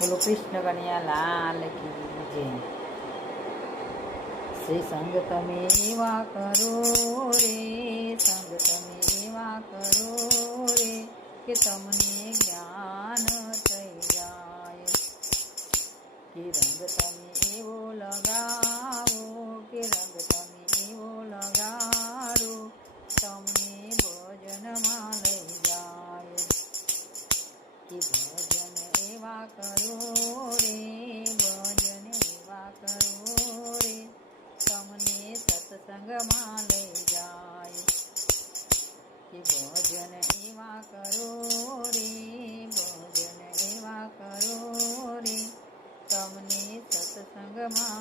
બોલો કૃષ્ણ કનૈયા લાલ કી જય। શ્રી સંગ તમે એવા કરો રે, સંગ તમે એવા કરો રે કે તમને જ્ઞાન થઈ જાય। કે રંગ તમે એવો લગાવો, કે રંગ તમે એવો લગાડો તમને ભજનમાં લઈ જાય। કે ભજન એવા કરો રે, ભજન એવા કરો રે તમને સત્સંગમાં લઈ જાય। કે ભજન એવા કરો રે, ભજન એવા કરો રે તમને સત્સંગમાં